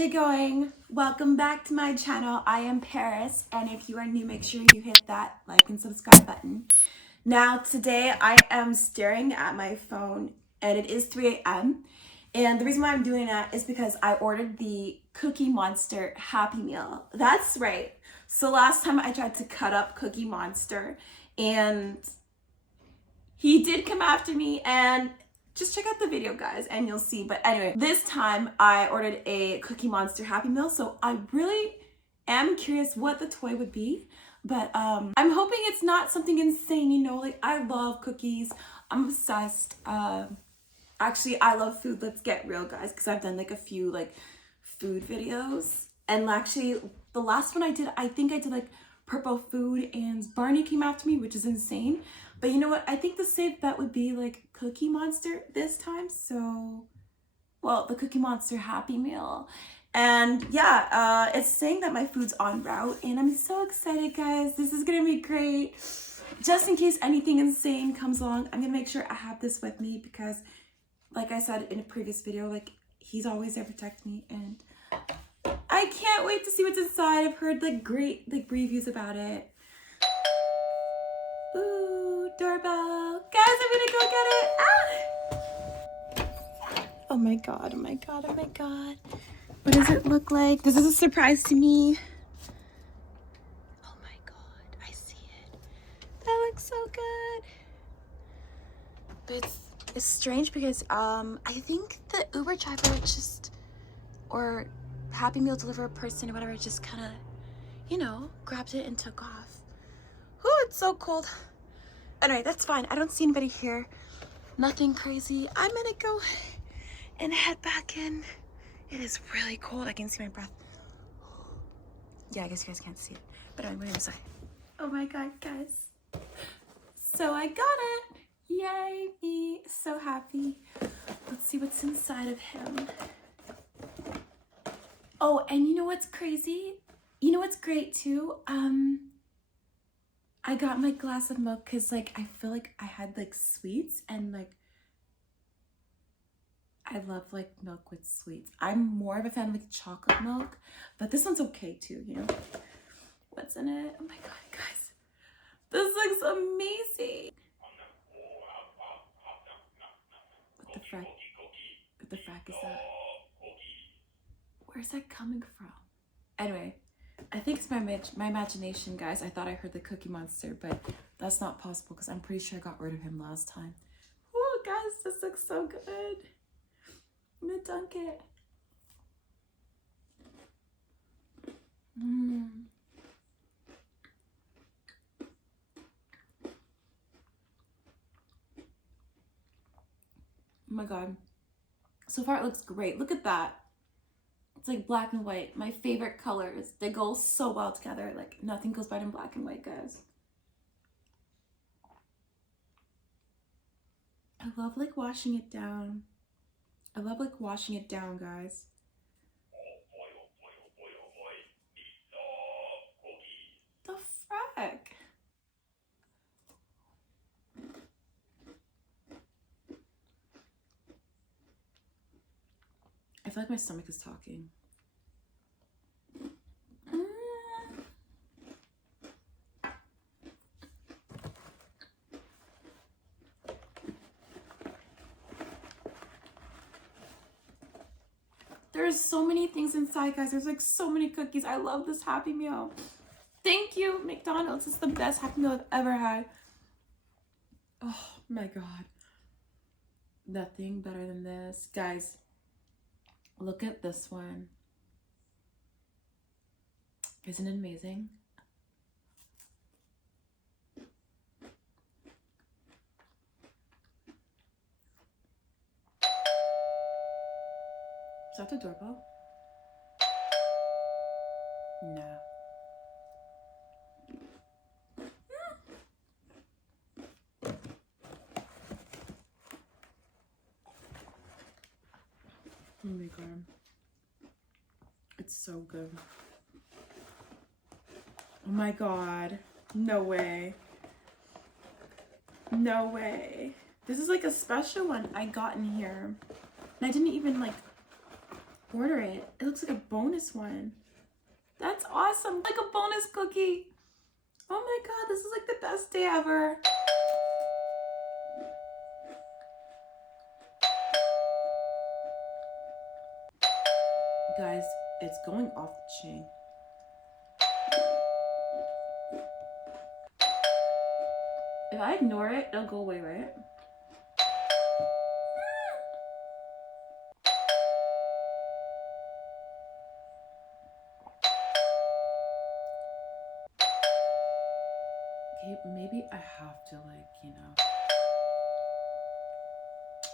it going? Welcome back to my channel. I am Paris, and if you are new, make sure you hit that like and subscribe button. Now, today I am staring at my phone, and it is 3 a.m. And the reason why I'm doing that is because I ordered the Cookie Monster Happy Meal. That's right. So last time I tried to cut up Cookie Monster, and he did come after me, and just check out the video, guys, and you'll see. But anyway, this time I ordered a Cookie Monster Happy Meal, so I really am curious what the toy would be. But I'm hoping it's not something insane, you know, like I love cookies. I'm obsessed. Actually, I love food. Let's get real, guys, because I've done like a few like food videos. And actually, the last one I did, I think I did like purple food, and Barney came after me, which is insane. But you know what? I think the safe bet would be like Cookie Monster this time. So, well, the Cookie Monster Happy Meal. And yeah, it's saying that my food's en route, and I'm so excited, guys. This is gonna be great. Just in case anything insane comes along, I'm gonna make sure I have this with me because, like I said in a previous video, like he's always there to protect me, and I can't wait to see what's inside. I've heard like great like reviews about it. Ooh, doorbell. Guys, I'm gonna go get it. Ah! Oh my god, oh my god, oh my god. What does it look like? This is a surprise to me. Oh my god, I see it. That looks so good. But it's strange because I think the Uber driver just, or Happy Meal delivery person or whatever, just kind of, you know, grabbed it and took off. Ooh, it's so cold. Anyway, that's fine. I don't see anybody here. Nothing crazy. I'm gonna go and head back in. It is really cold. I can see my breath. Yeah, I guess you guys can't see it, but I'm going inside. Oh my god, guys. So I got it. Yay, me. So happy. Let's see what's inside of him. Oh, and you know what's crazy? You know what's great too? I got my glass of milk because like I feel like I had like sweets, and like I love like milk with sweets. I'm more of a fan of like chocolate milk, but this one's okay too, you know? What's in it? Oh my god, guys. This looks amazing. What the frack is that? Where's that coming from? Anyway, I think it's my imagination, guys. I thought I heard the Cookie Monster, but that's not possible because I'm pretty sure I got rid of him last time. Oh, guys, this looks so good. I'm gonna dunk it. Oh my god. So far it looks great. Look at that. It's like black and white. My favorite colors. They go so well together. Like nothing goes better than black and white, guys. I love like washing it down. I love like washing it down, guys. The frick? I feel like my stomach is talking. There's so many things inside, guys. There's like so many cookies. I love this Happy Meal. Thank you, McDonald's. It's the best Happy Meal I've ever had. Oh my god. Nothing better than this. Guys, look at this one. Isn't it amazing? Is that the doorbell? No. Oh my god. It's so good. Oh my god. No way. No way. This is like a special one I got in here. And I didn't even like order it. It looks like a bonus one. That's awesome. Like a bonus cookie. Oh my god, this is like the best day ever. Guys, it's going off the chain. If I ignore it, it'll go away, right? Okay, maybe I have to, like, you know.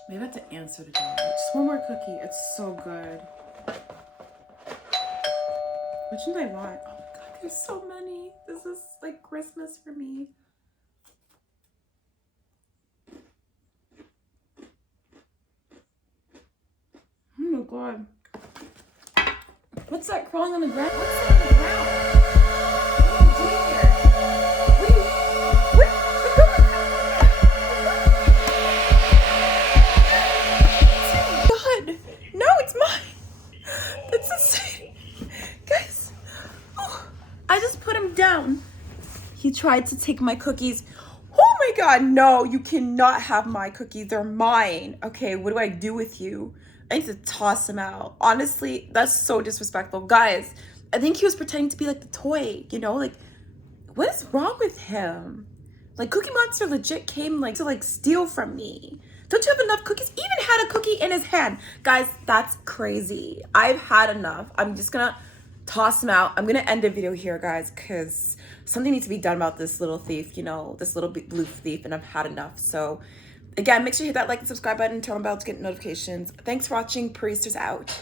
Maybe I have to answer the door. Just one more cookie. It's so good. Which one do I want? Oh my god, there's so many. This is like Christmas for me. Oh my god. What's that crawling on the ground? What's that on the ground? What are you doing here? God, no, it's mine. That's insane. Guys, oh, I just put him down. He tried to take my cookies. Oh my god, no, you cannot have my cookies. They're mine. Okay, what do I do with you? I need to toss him out. Honestly, that's so disrespectful. Guys, I think he was pretending to be like the toy, you know? Like, what is wrong with him? Like, Cookie Monster legit came like to like steal from me. Don't you have enough cookies? Even had a cookie in his hand. Guys, that's crazy. I've had enough. I'm just gonna toss him out. I'm gonna end the video here, guys, because something needs to be done about this little thief, you know, this little blue thief, and I've had enough. So again, make sure you hit that like and subscribe button, turn on bell to get notifications. Thanks for watching. Priesters out.